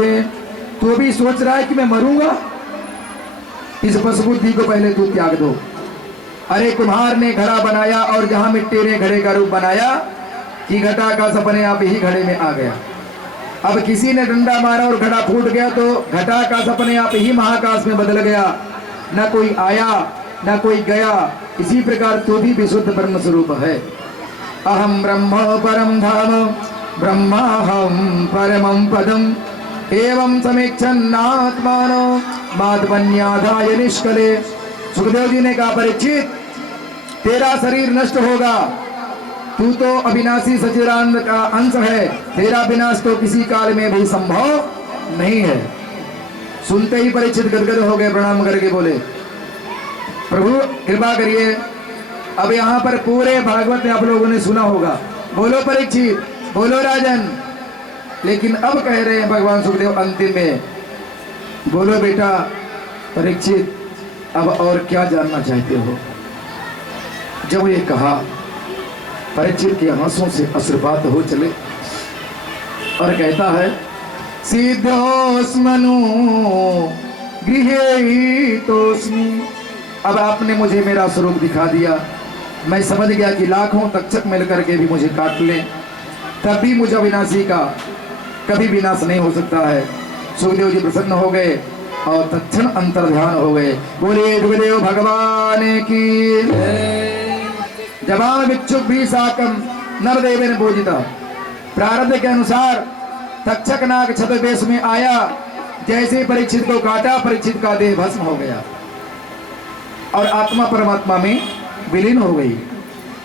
से तो भी सोच रहा है कि मैं मरूंगा। इस बस बुद्धि को पहले तू त्याग दो। अरे कुम्हार ने घड़ा बनाया और जहां मिट्टी ने घड़े का रूप बनाया कि घटाकाश अपने आप ही घड़े में आ गया। अब किसी ने डंडा मारा और घड़ा फूट गया तो घटाकाश अपने आप ही महाकाश में बदल गया। न कोई आया न कोई गया। इसी प्रकार तू भी विशुद्ध ब्रह्म स्वरूप है। अहम ब्रह्म परम धाम ब्रह्माहम परमं पदम एवं समीक्षन्नात्मानो माधवन्याधाय निष्कले। सुखदेव जी ने कहा, परीक्षित तेरा शरीर नष्ट होगा, तू तो अविनाशी सच्चिदानंद का अंश है, तेरा विनाश तो किसी काल में भी संभव नहीं है। सुनते ही परीक्षित गदगद हो गए, प्रणाम करके बोले, प्रभु कृपा करिए। अब यहाँ पर पूरे भागवत में आप लोगों ने सुना होगा, बोलो परीक्षित, बोलो राजन। लेकिन अब कह रहे हैं भगवान सुखदेव अंतिम में, बोलो बेटा परीक्षित, अब और क्या जानना चाहते हो। जब ये कहा, परीक्षित के आंसुओं से अश्रुपात हो चले और कहता है, सिद्धोस्मनु गृहीतोस्मि। अब आपने मुझे मेरा स्वरूप दिखा दिया, मैं समझ गया कि लाखों तक्षक मिलकर के भी मुझे काट लें तब भी मुझे विनाशी का कभी विनाश नहीं हो सकता है। सुखदेव जी प्रसन्न हो गए और तत्क्षण अंतर्ध्यान हो गए। बोले सुखदेव भगवान की। जवाब भिक्षुक भी साकम नरदेव ने पूजिता। प्रारब्ध के अनुसार तक्षक नाग छद्मवेश में आया, जैसे परीक्षित को काटा परीक्षित का देह भस्म हो गया और आत्मा परमात्मा में विलीन हो गई।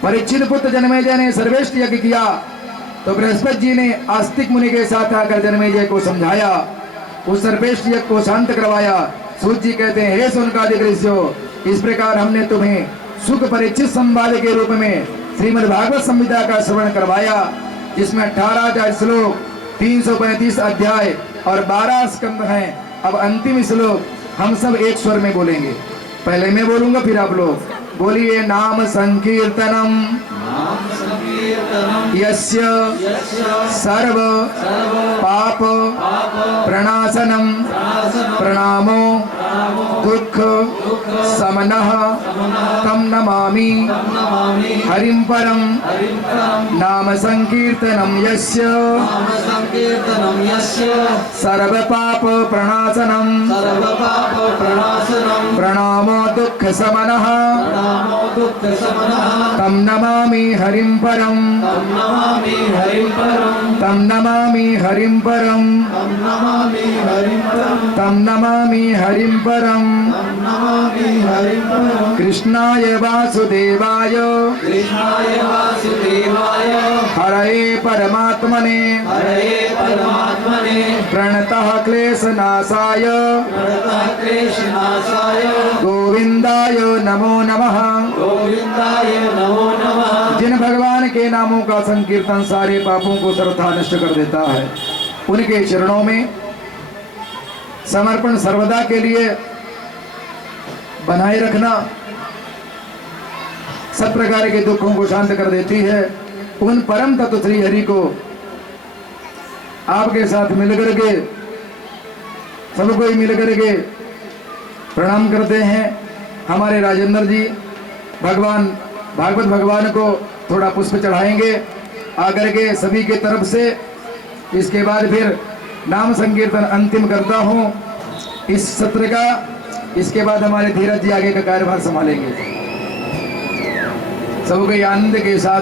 परीक्षित पुत्र जनमेजय ने सर्वश्रेष्ठ यज्ञ किया तो बृहस्पति जी ने आस्तिक मुनि के साथ आकर जनमेजय को समझाया, उस सर्वश्रेष्ठ यज्ञ को शांत करवाया। सूत जी कहते हैं, हे सोनकादिक ऋषियों, इस प्रकार हमने तुम्हें सुख परीक्षित संवाद के रूप में श्रीमद् भागवत संहिता का श्रवण करवाया, जिसमें 18,000 श्लोक, 335 अध्याय और 12 स्कंद हैं। अब अंतिम श्लोक हम सब एक स्वर में बोलेंगे, पहले मैं बोलूंगा फिर आप लोग बोलिए। नाम संकीर्तनम यस्य सर्व पाप प्रणाशनम प्रणामो दुख समनः तम नमामि हरिं परम। नाम संकीर्तनम यस्य सर्व पाप प्रणाशनम प्रणामो दुख समनः तम नमामि हरिं परम। तम नमामि हरिं परम। तम नमामि हरिं परम। कृष्णाय वासुदेवाय हरये परमात्मने प्रणतः क्लेशनाशाय गोविंदाय नमो नमः। जिन भगवान के नामों का संकीर्तन सारे पापों को सर्वथा नष्ट कर देता है, उनके चरणों में समर्पण सर्वदा के लिए बनाए रखना सब प्रकार के दुखों को शांत कर देती है। उन परम तत्व श्री हरि को आपके साथ मिलकर के सब कोई मिलकर के प्रणाम करते हैं। हमारे राजेंद्र जी भगवान भागवत भगवान को थोड़ा पुष्प चढ़ाएंगे आकर के सभी के तरफ से। इसके बाद फिर नाम संकीर्तन अंतिम करता हूँ इस सत्र का। इसके बाद हमारे धीरज जी आगे का कार्यभार संभालेंगे। सबको आनंद के साथ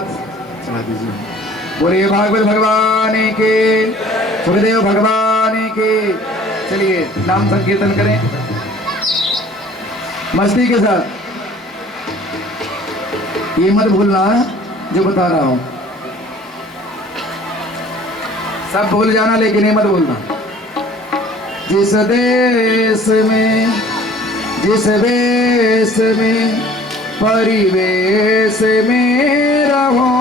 चला दीजिए। बोलिए भागवत भगवान के, सुखदेव भगवान के। चलिए नाम संकीर्तन करें मस्ती के साथ। ये मत भूलना जो बता रहा हूं, सब भूल जाना लेकिन ये मत भूलना। जिस देश में जिस वेश में परिवेश में रहो,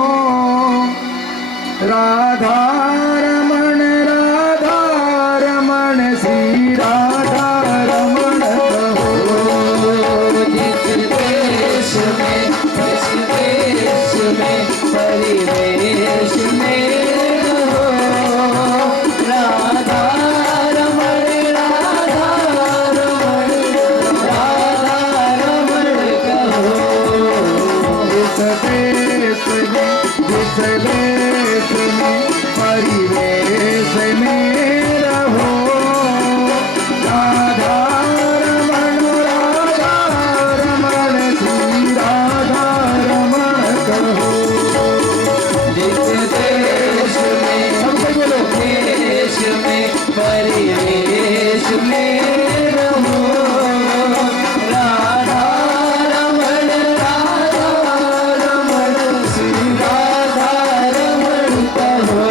राधा रमण श्री राधा रमण कहो। जिस देश में परिवेश में रहो, राधा परिवेश में रहो, राधा रमण श्री राधा रमण कहो।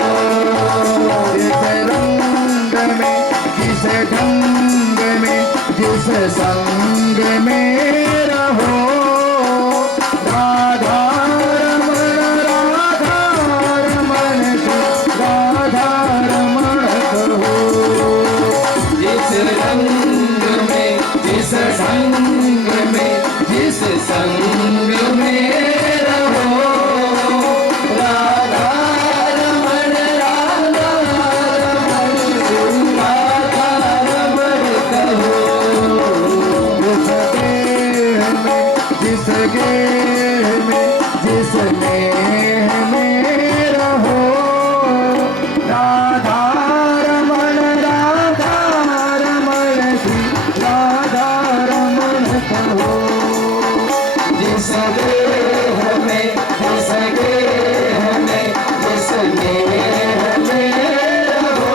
जिस ढंग में जिस संग में रहो, राधा रमण राधा रमण कहो। जिस रंग में जिस ढंग में जिस संग में रहो, राधा रमण श्री राधा रमण कहो। जिस गेह में जिस नेह में रहो, राधा रमण श्री राधा रमण कहो। जिस देह में जिस गेह में जिस नेह में रहो,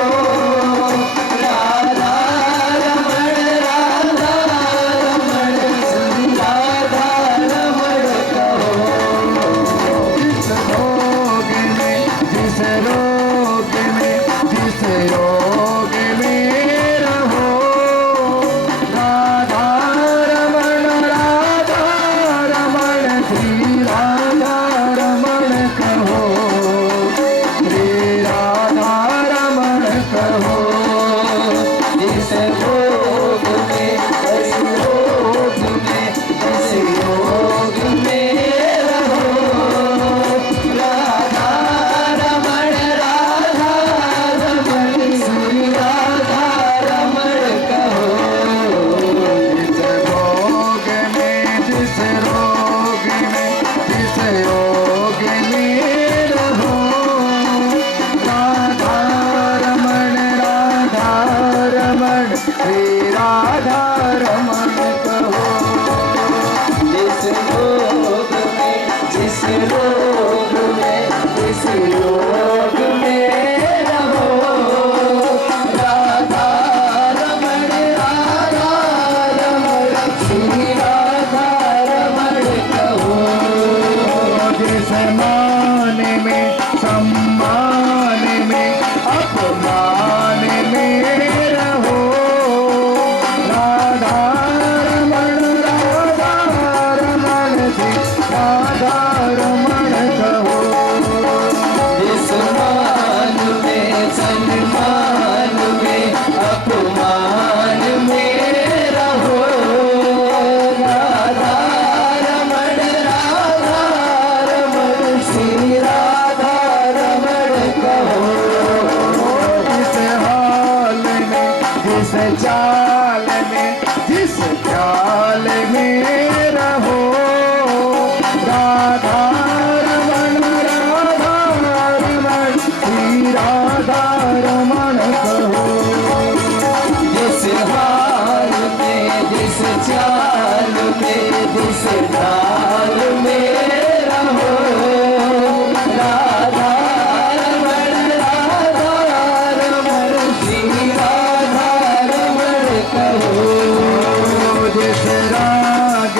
राधा रमण श्री राधा रमण कहो। जिस रोग में जिस रोग में जिस रोग में रहो, राधा रमण श्री राधा रमण कहो। श्री राधा रमण कहो। जिस योग में जिस योग में जिस योग में रहो, राधा रमण श्री राधा रमण कहो। जिस रोग में जिस रोग में जिस योग में रहो, राधा रमण श्री राधा रमण कहो। जिस योग में जिस योग में जिस योग में रहो, राधा रमण श्री राधा रमण कहो। जिस मान में सम्मान में अपमान में रहो, राधा रमण श्री राधा रमण कहो। जिस मान में सम्मान में अपमान में रहो, राधा रमण श्री राधा रमण कहो। जिस हाल में जिस चाल में जिस चाल में रहो, राधा रमण श्री राधा रमण कहो। जिस हाल में जिस चाल में जिस चाल में रहो, राधा रमण श्री राधा रमण कहो। जिस राग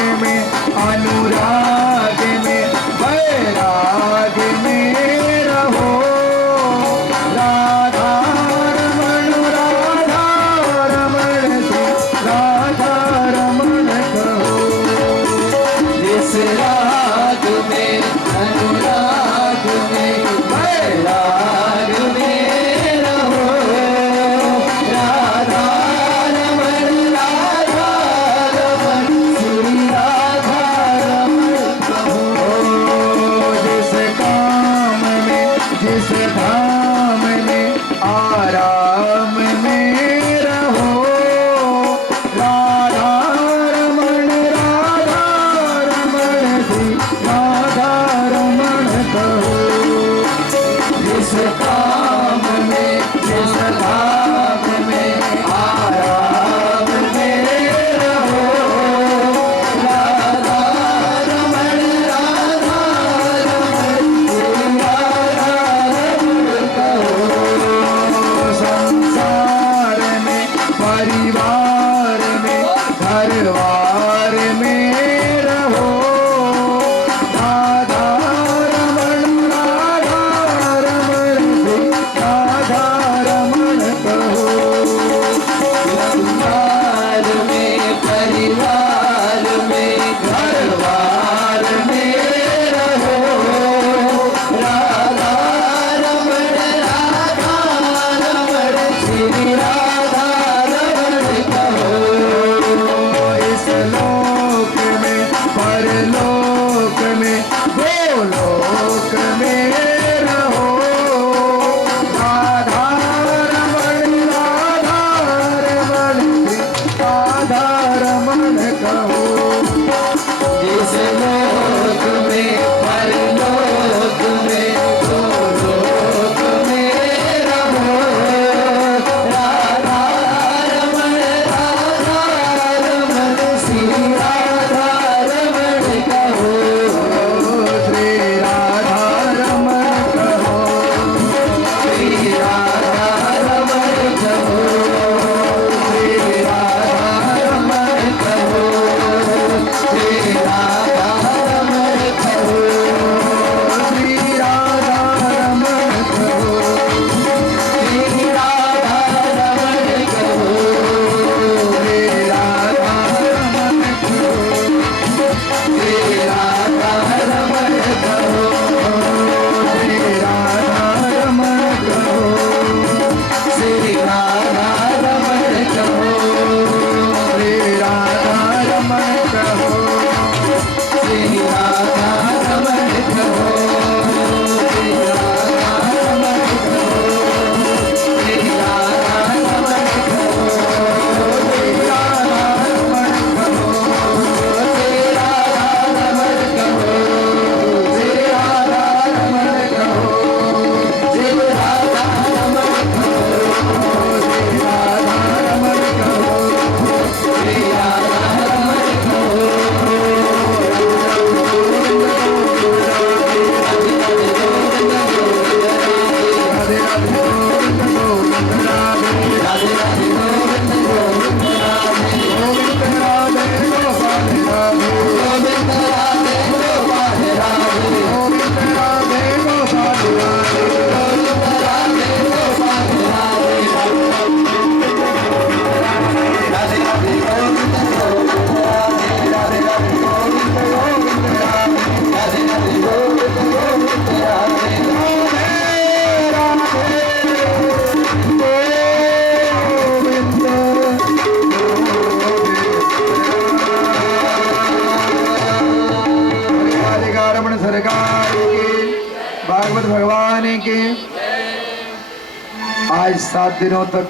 7 दिनों तक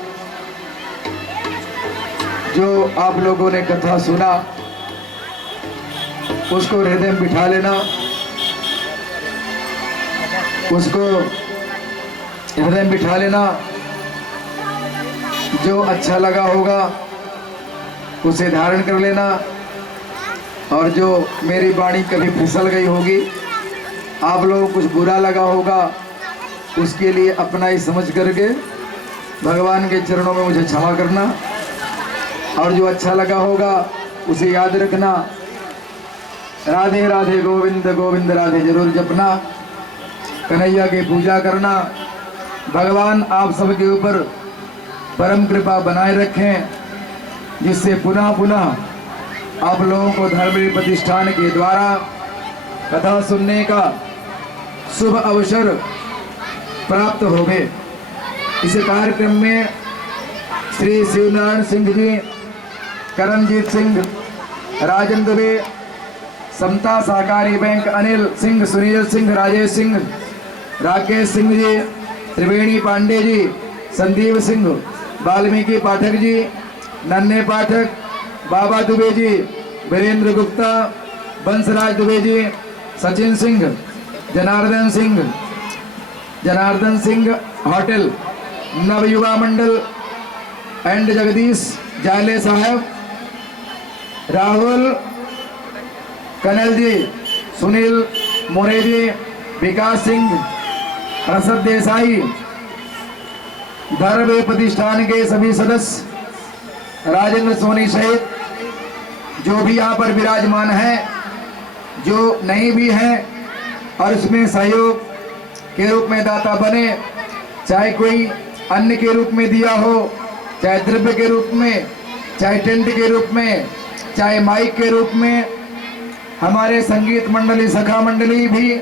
जो आप लोगों ने कथा सुना उसको हृदय में बिठा लेना, उसको हृदय में बिठा लेना। जो अच्छा लगा होगा उसे धारण कर लेना, और जो मेरी वाणी कभी फिसल गई होगी, आप लोगों को कुछ बुरा लगा होगा, उसके लिए अपना ही समझ करके भगवान के चरणों में मुझे क्षमा करना, और जो अच्छा लगा होगा उसे याद रखना। राधे राधे गोविंद गोविंद राधे जरूर जपना, कन्हैया की पूजा करना। भगवान आप सबके ऊपर परम कृपा बनाए रखें, जिससे पुनः पुनः आप लोगों को धर्मवीर प्रतिष्ठान के द्वारा कथा सुनने का शुभ अवसर प्राप्त होवे। इस कार्यक्रम में श्री शिवनारायण सिंह जी, करणजीत सिंह, राजन Dubey, Samta Sahkari bank Anil Singh, Sunil Singh, Rajesh Singh, Rakesh Singh ji, Triveni Pande ji, Sandeep Singh, Valmiki Pathak ji, Nanhe Pathak, Baba Dubey ji, Virendra Gupta, Bansraj Dubey ji, Sachin Singh, Janardan Singh hotel, Navyuva Mandal and Jagdish Jale sahab, Rahul कनल जी, सुनील मोरे जी, विकास सिंह, रसद देसाई, धर्मवीर प्रतिष्ठान के सभी सदस्य, राजेंद्र सोनी सहित जो भी यहाँ पर विराजमान हैं, जो नहीं भी हैं और इसमें सहयोग के रूप में दाता बने, चाहे कोई अन्न के रूप में दिया हो, चाहे द्रव्य के रूप में, चाहे टेंट के रूप में, चाहे माइक के रूप में, हमारे संगीत मंडली, सखा मंडली भी,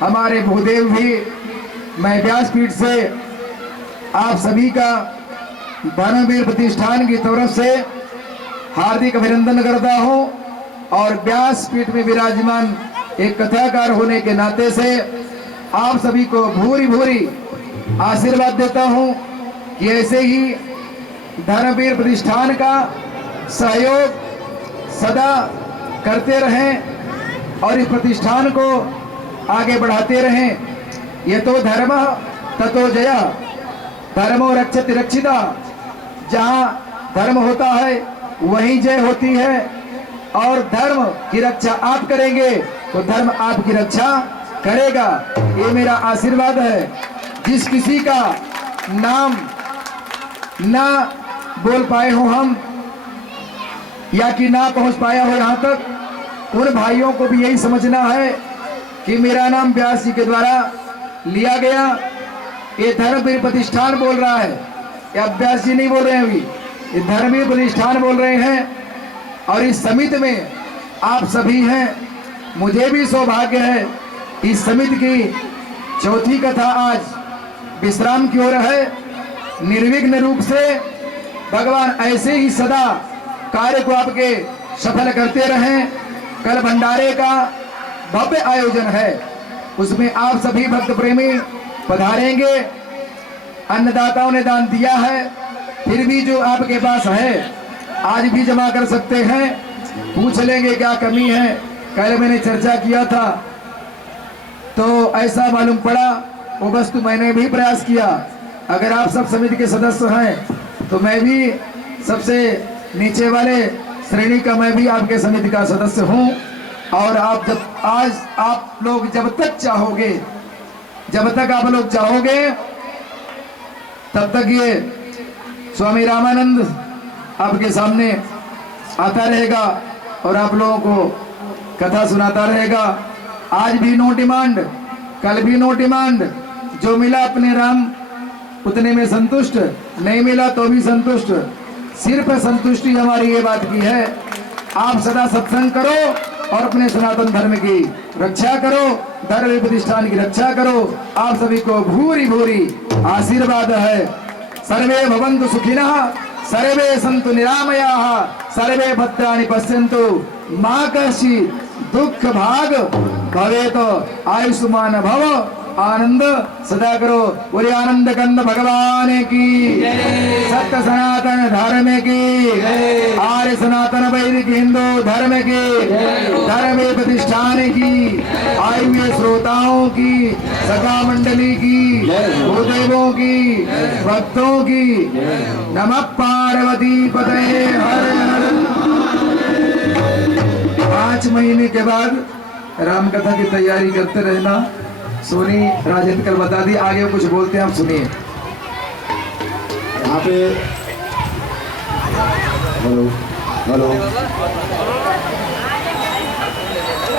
हमारे भूदेव भी, मैं व्यासपीठ से आप सभी का धर्मवीर प्रतिष्ठान की तरफ से हार्दिक अभिनंदन करता हूं, और व्यासपीठ में विराजमान एक कथाकार होने के नाते से आप सभी को भूरी भूरी आशीर्वाद देता हूं कि ऐसे ही धर्मवीर प्रतिष्ठान का सहयोग सदा करते रहें और इस प्रतिष्ठान को आगे बढ़ाते रहें। ये तो धर्म ततो जया, धर्मो रक्षति रक्षिता। जहाँ धर्म होता है वहीं जय होती है, और धर्म की रक्षा आप करेंगे तो धर्म आपकी रक्षा करेगा। ये मेरा आशीर्वाद है। जिस किसी का नाम ना बोल पाए हो हम, या कि ना पहुंच पाया हो यहाँ तक, उन भाइयों को भी यही समझना है कि मेरा नाम व्यास जी के द्वारा लिया गया। ये धर्मवीर प्रतिष्ठान बोल रहा है, या व्यास जी नहीं बोल रहे हैं, अभी ये धर्मवीर प्रतिष्ठान बोल रहे हैं। और इस समिति में आप सभी हैं। मुझे भी सौभाग्य है इस समिति की चौथी कथा आज विश्राम की ओर है। निर्विघ्न रूप से भगवान ऐसे ही सदा कार्य को आपके सफल करते रहें। कल भंडारे का भव्य आयोजन है, उसमें आप सभी भक्त प्रेमी पधारेंगे। अन्नदाताओं ने दान दिया है, फिर भी जो आपके पास है आज भी जमा कर सकते हैं। पूछ लेंगे क्या कमी है। कल मैंने चर्चा किया था तो ऐसा मालूम पड़ा, वो वस्तु मैंने भी प्रयास किया। अगर आप सब समिति के सदस्य हैं तो मैं भी सबसे नीचे वाले श्रेणी का, मैं भी आपके समिति का सदस्य हूं। और आप आप लोग जब तक चाहोगे, जब तक आप लोग चाहोगे, तब तक ये स्वामी रामानंद आपके सामने आता रहेगा और आप लोगों को कथा सुनाता रहेगा। आज भी नो डिमांड, कल भी नो डिमांड। जो मिला अपने राम उतने में संतुष्ट, नहीं मिला तो भी संतुष्ट। सिर्फ संतुष्टि हमारी ये बात की है, आप सदा सत्संग करो और अपने सनातन धर्म की रक्षा करो, धर्म प्रतिष्ठान की रक्षा करो। आप सभी को भूरी भूरी आशीर्वाद है। सर्वे भवन्तु सुखिनः, सर्वे सन्तु निरामयाः, सर्वे भद्राणि पश्यन्तु, मा कश्चित् दुःख भाग भवेत्। आयुष्मान भव, आनंद सदा करो। बोले आनंद कंद भगवान की, सत्य सनातन धर्म की, आर्य सनातन वैदिक हिंदू धर्म की, धर्म प्रतिष्ठान की, आयु हुए श्रोताओं की, सखा मंडली की, गुरुदेवों की, भक्तों की। नमः पार्वती पतये हर हर। 5 महीने के बाद राम कथा की तैयारी करते रहना। सोनी राजेंद्र कल बता दी, आगे कुछ बोलते हैं आप सुनिए। यहाँ पे हेलो हेलो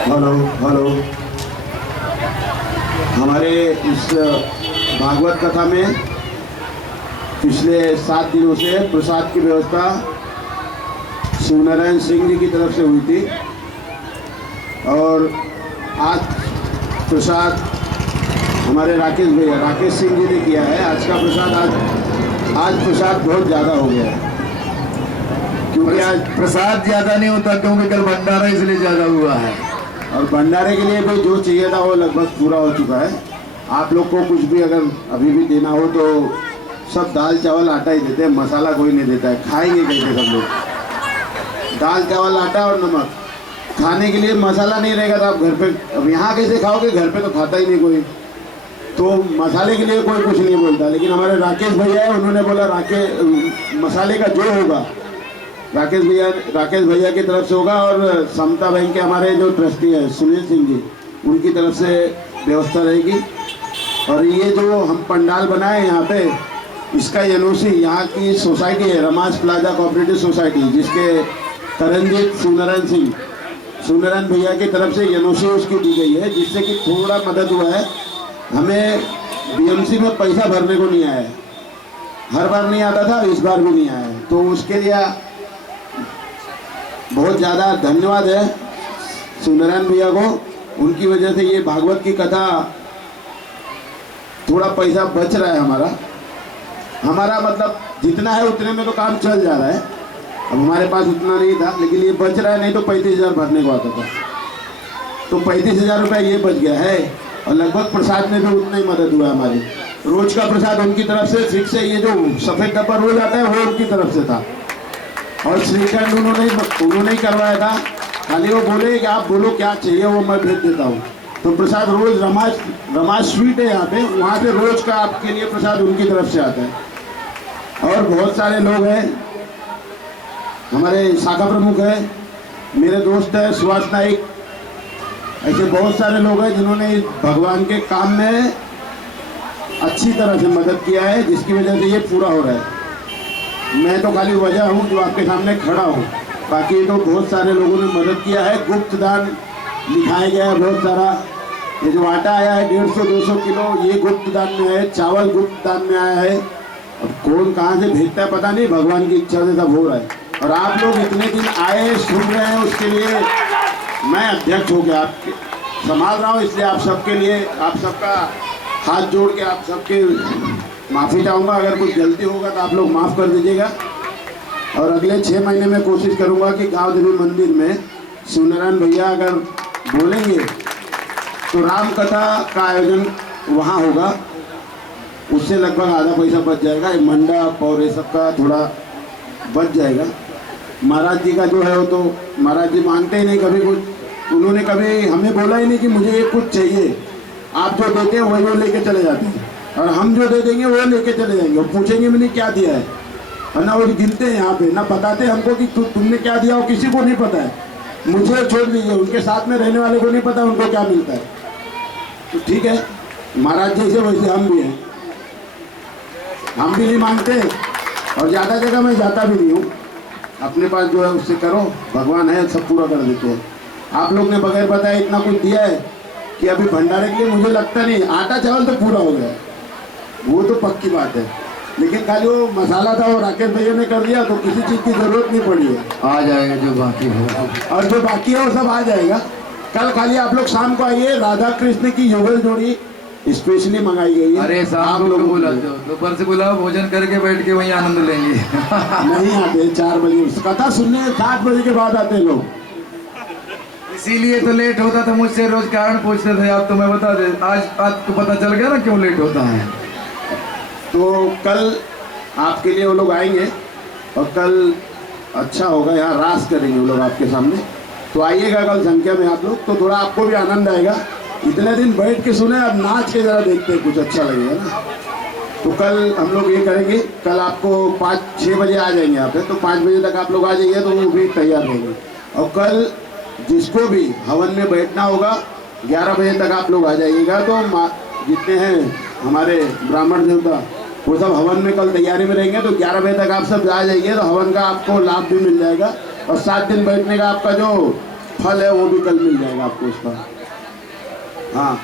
हेलो हेलो, हमारे इस भागवत कथा में पिछले 7 दिनों से प्रसाद की व्यवस्था शिवनारायण सिंह जी की तरफ से हुई थी और आज प्रसाद हमारे राकेश सिंह जी ने किया है। आज का प्रसाद आज प्रसाद बहुत ज़्यादा हो गया है, क्योंकि आज प्रसाद ज्यादा नहीं होता क्योंकि कल भंडारा इसलिए ज्यादा हुआ है। और भंडारे के लिए भी जो चाहिए था वो लगभग पूरा हो चुका है। आप लोग को कुछ भी अगर अभी भी देना हो तो सब दाल चावल आटा ही देते हैं, मसाला कोई नहीं देता है। खाएंगे कैसे सब लोग? दाल चावल आटा और नमक। खाने के लिए मसाला नहीं रहेगा तो आप घर पे, अब यहाँ कैसे खाओगे? घर पे तो खाता ही नहीं कोई, तो मसाले के लिए कोई कुछ नहीं बोलता। लेकिन हमारे राकेश भैया है, उन्होंने बोला मसाले का जो होगा राकेश भैया की तरफ से होगा। और समता बैंक के हमारे जो ट्रस्टी है सुनील सिंह जी, उनकी तरफ से व्यवस्था रहेगी। और ये जो हम पंडाल बनाए यहाँ पे, इसका एनओसी यहाँ की सोसाइटी है रमास प्लाजा कोऑपरेटिव सोसाइटी, जिसके तरनजीत शिवनारायण भैया की तरफ से एनओसी उसकी दी गई है, जिससे कि थोड़ा मदद हुआ है। हमें बीएमसी में पैसा भरने को नहीं आया है, हर बार नहीं आता था, इस बार भी नहीं आया है। तो उसके लिए बहुत ज़्यादा धन्यवाद है शिवनारायण भैया को। उनकी वजह से ये भागवत की कथा थोड़ा पैसा बच रहा है हमारा मतलब जितना है उतने में तो काम चल जा रहा है। अब हमारे पास उतना नहीं था, लेकिन ये बच रहा है, नहीं तो 35,000 भरने को आता था। तो 35,000 रुपये ये बच गया है। और लगभग प्रसाद में भी उतना ही मदद हुआ है हमारी। रोज का प्रसाद उनकी तरफ से फिक्स है, ये जो सफ़ेद डब्बा रोज आता है वो उनकी तरफ से था। और श्रीखंड उन्होंने ही करवाया था, खाली वो बोले कि आप बोलो क्या चाहिए वो मैं भेज देता हूँ। तो प्रसाद रोज रमाज स्वीट है यहाँ पे, वहाँ पे रोज का आपके लिए प्रसाद उनकी तरफ से आता है। और बहुत सारे लोग हैं, हमारे शाखा प्रमुख है, मेरे दोस्त है सुभाष नाइक, ऐसे बहुत सारे लोग हैं जिन्होंने भगवान के काम में अच्छी तरह से मदद किया है, जिसकी वजह से ये पूरा हो रहा है। मैं तो खाली वजह हूँ जो आपके सामने खड़ा हूँ, बाकी तो बहुत सारे लोगों ने मदद किया है। गुप्त दान लिखाया गया है बहुत सारा। ये जो आटा आया है 150-200 किलो, ये गुप्त दान में है। चावल गुप्त दान में आया है। अब कौन कहाँ से भेजता है पता नहीं, भगवान की इच्छा से सब हो रहा है। और आप लोग इतने दिन आए सुन रहे हैं, उसके लिए मैं अध्यक्ष हो गया आपके संभाल रहा हूँ, इसलिए आप सबके लिए आप सबका हाथ जोड़ के आप सबके माफ़ी चाहूँगा। अगर कुछ गलती होगा तो आप लोग माफ़ कर दीजिएगा। और अगले 6 महीने में कोशिश करूँगा कि गांव देवी मंदिर में शिवनारायण भैया अगर बोलेंगे तो राम कथा का आयोजन वहाँ होगा, उससे लगभग आधा पैसा बच जाएगा। ये मंडप और ये सब का थोड़ा बच जाएगा। महाराज जी का जो है वो तो महाराज जी मांगते ही नहीं कभी कुछ, उन्होंने कभी हमें बोला ही नहीं कि मुझे ये कुछ चाहिए। आप जो देते हैं वही वो लेके चले जाते हैं, और हम जो दे देंगे वो लेके चले जाएंगे। और पूछेंगे मैंने क्या दिया है, और ना वो गिनते हैं यहाँ पे, ना बताते हमको कि तुमने क्या दिया, वो किसी को नहीं पता है। मुझे छोड़ दीजिए, उनके साथ में रहने वाले को नहीं पता उनको क्या मिलता है। तो ठीक है, महाराज जैसे वैसे हम भी हैं, हम भी नहीं मांगते और ज़्यादा जगह मैं जाता भी नहीं हूँ। अपने पास जो है उससे करो, भगवान है सब पूरा कर देते हैं। आप लोग ने बगैर बताए इतना कुछ दिया है कि अभी भंडारे के लिए मुझे लगता नहीं, आटा चावल तो पूरा हो गया है, वो तो पक्की बात है। लेकिन खाली वो मसाला था वो राकेश भैया ने कर दिया, तो किसी चीज़ की ज़रूरत नहीं पड़ी है। आ जाएगा जो बाकी है, और जो बाकी है वो सब आ जाएगा। कल खाली आप लोग शाम को आइए, राधा कृष्ण की युगल जोड़ी स्पेशली मंगाई गई है। अरे आप लोग लोग बुला दो, दोपहर से बुलाओ, भोजन करके बैठ के वहीं आनंद लेंगे। नहीं आते 4 बजे, कथा सुनने 7 बजे के बाद आते हैं लोग। इसीलिए तो लेट होता था, मुझसे रोज कारण पूछते थे। अब तो मैं बता दे, आज आपको पता चल गया ना क्यों लेट होता है। तो कल आपके लिए वो लोग आएंगे और कल अच्छा होगा, यहाँ रास करेंगे वो लोग आपके सामने। तो आइएगा कल संख्या में आप लोग, तो थोड़ा आपको भी आनंद आएगा। इतने दिन बैठ के सुने, अब नाच के जरा देखते हैं, कुछ अच्छा लगेगा ना। तो कल हम लोग ये करेंगे, कल आपको 5-6 बजे आ जाएंगे यहाँ पे, तो 5 बजे तक आप लोग आ जाइए, तो वो भी तैयार रहेंगे। और कल जिसको भी हवन में बैठना होगा 11 बजे तक आप लोग आ जाइएगा। तो जितने हैं हमारे ब्राह्मण देवता वो सब हवन में कल तैयारी में रहेंगे, तो 11 बजे तक आप सब आ जाइए, तो हवन का आपको लाभ भी मिल जाएगा और 7 दिन बैठने का आपका जो फल है वो भी कल मिल जाएगा आपको उसका। हाँ,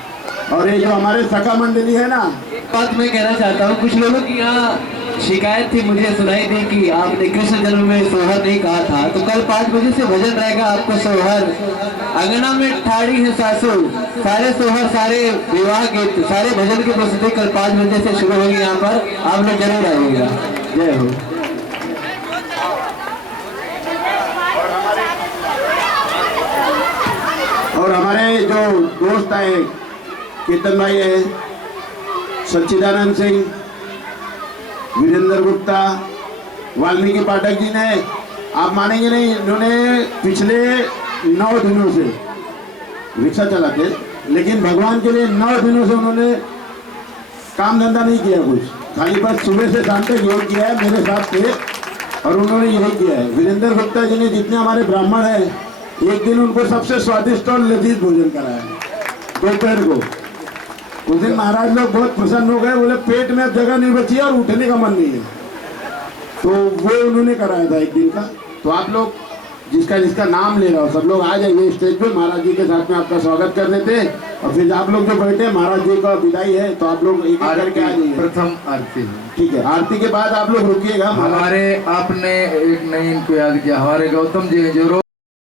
और ये जो हमारे सखा मंडली है ना, एक बात मैं कहना चाहता हूँ, कुछ लोगों की यहाँ शिकायत थी, मुझे सुनाई दी कि आपने कृष्ण जन्म में सोहर नहीं कहा था। तो कल 5 बजे से भजन रहेगा आपको सोहर। अंगना में ठाड़ी है सासू, सारे सोहर, सारे विवाह गीत, सारे भजन की प्रस्तुति कल 5 बजे से शुरू होगी यहाँ पर। आप लोग जरूर आइएगा। जय हो। और हमारे जो दोस्त आए, कीर्तन भाई है, सच्चिदानंद सिंह, वीरेंद्र गुप्ता, वाल्मीकि पाठक जी ने, आप मानेंगे नहीं, इन्होंने पिछले 9 दिनों से रिक्शा चलाते, लेकिन भगवान के लिए 9 दिनों से उन्होंने काम धंधा नहीं किया कुछ, खाली बस सुबह से शाम तक योग किया है मेरे साथ थे और उन्होंने यही किया है। वीरेंद्र गुप्ता जी ने, जितने हमारे ब्राह्मण हैं, एक दिन उनको सबसे स्वादिष्ट और लजीज भोजन कराया दोपहर को। उस दिन महाराज लोग बहुत प्रसन्न हो गए, बोले पेट में अब जगह नहीं बची और उठने का मन नहीं है, तो वो उन्होंने कराया था एक दिन का। तो आप लोग जिसका जिसका नाम ले रहा हो सब लोग आ जाइए स्टेज पे, महाराज जी के साथ में आपका स्वागत कर देते हैं। और फिर आप लोग जो बैठे, महाराज जी का विदाई है, तो आप लोग एक एक करके आ जाइए। प्रथम आरती, ठीक है, आरती के बाद आप लोग रुकिएगा। हमारे आपने एक नई इनको याद किया, हमारे गौतम जी जो रोज